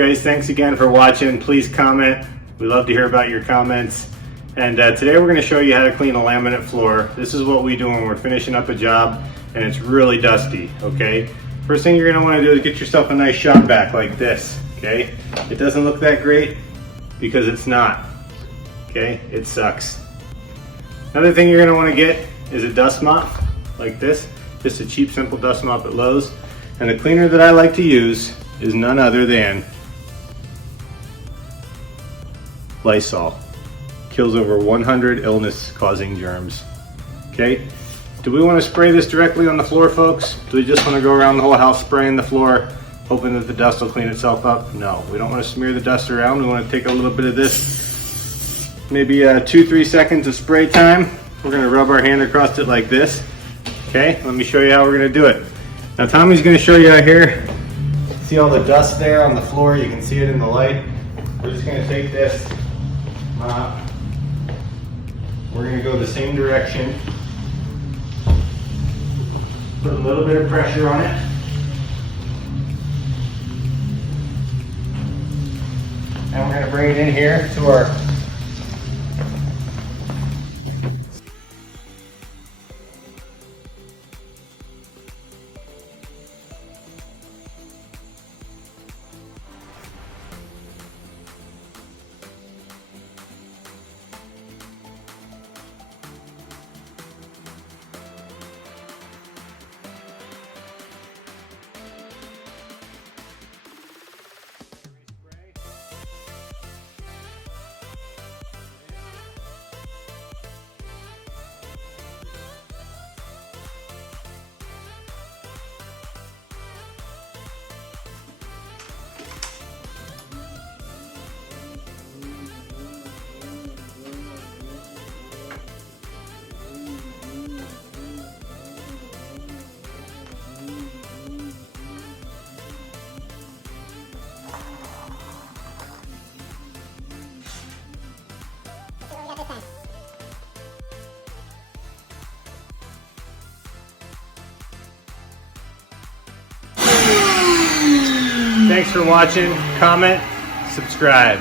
Guys, thanks again for watching. Please comment. We love to hear about your comments. And today we're going to show you how to clean a laminate floor. This is what we do when we're finishing up a job and it's really dusty, okay? First thing you're going to want to do is get yourself a nice shop vac like this, okay? It doesn't look that great because it's not, okay? It sucks. Another thing you're going to want to get is a dust mop like this. Just a cheap, simple dust mop at Lowe's. And the cleaner that I like to use is none other than Lysol. Kills over 100 illness-causing germs. Okay? Do we want to spray this directly on the floor, folks? Do we just want to go around the whole house spraying the floor, hoping that the dust will clean itself up? No, we don't want to smear the dust around. We want to take a little bit of this, maybe 2-3 seconds of spray time. We're going to rub our hand across it like this. Okay, let me show you how we're going to do it. Now Tommy's going to show you out here. See all the dust there on the floor? You can see it in the light. We're just going to take this mop. We're going to go the same direction. Put a little bit of pressure on it. And we're going to bring it in here to our Thanks for watching. Comment, subscribe.